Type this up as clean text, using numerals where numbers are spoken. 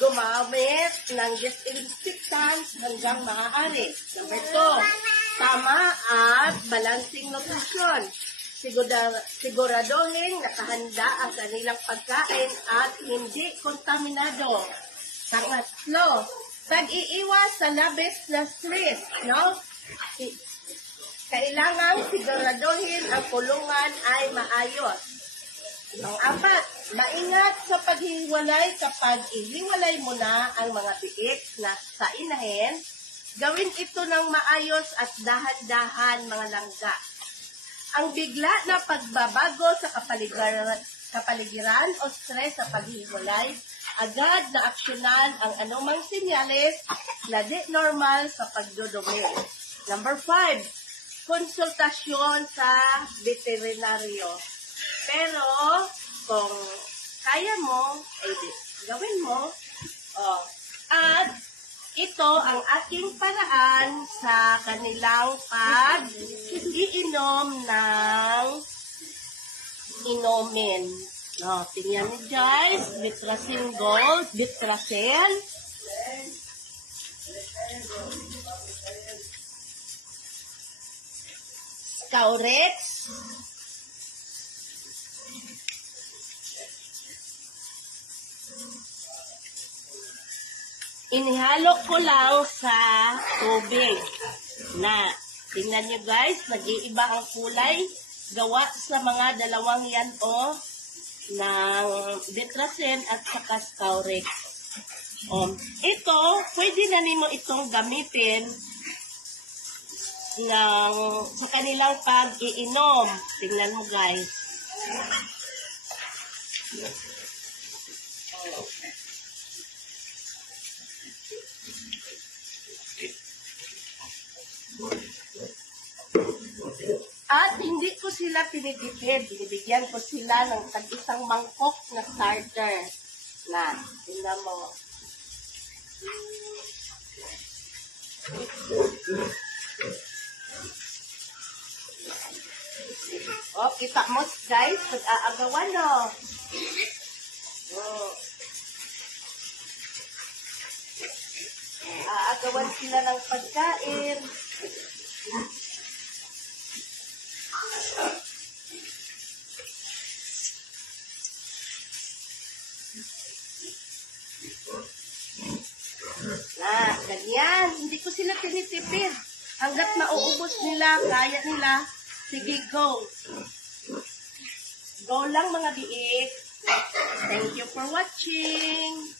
gumamit ng disinfectants hanggang maaari. Number 2, tama at balancing nutrition. Siguraduhin nakahanda ang kanilang pagkain at hindi kontaminado. Pangatlo, pag-iiwas sa labis na stress, no? Kailangang siguraduhin ang kulungan ay maayos. Pang-apat, maingat sa paghiwalay kapag ihiwalay mo na ang mga biik na sa inahin. Gawin ito ng maayos at dahan-dahan mga langga. Ang bigla na pagbabago sa kapaligiran o stress sa paghiwalay, agad na aksyonan ang anumang senyales na di normal sa pagdudumi. Number 5, konsultasyon sa veterinaryo. Pero, kung kaya mo, ay gawin mo. At ito ang aking paraan sa kanilang pag-iinom ng inomin. Tingnan niyo guys, Vitracin Gold, Vitracin. Scaurex. Inihalo ko lang sa tubig na, tingnan nyo guys, nag-iiba ang kulay gawa sa mga dalawang yan ng Vitracin at saka Scaurex. Ito, pwede na nimo itong gamitin sa kanilang pag-iinom. Tingnan mo guys. At hindi ko sila pinitipid. Binibigyan ko sila ng tag-isang mangkok na starter. Na, tingnan mo. Kita mo guys, pag-aagawan aagawan sila ng pagkain. Ganyan. Hindi ko sila tinitipid. Hanggat mauubos nila, kaya nila, sige, go. Go lang mga biik. Thank you for watching.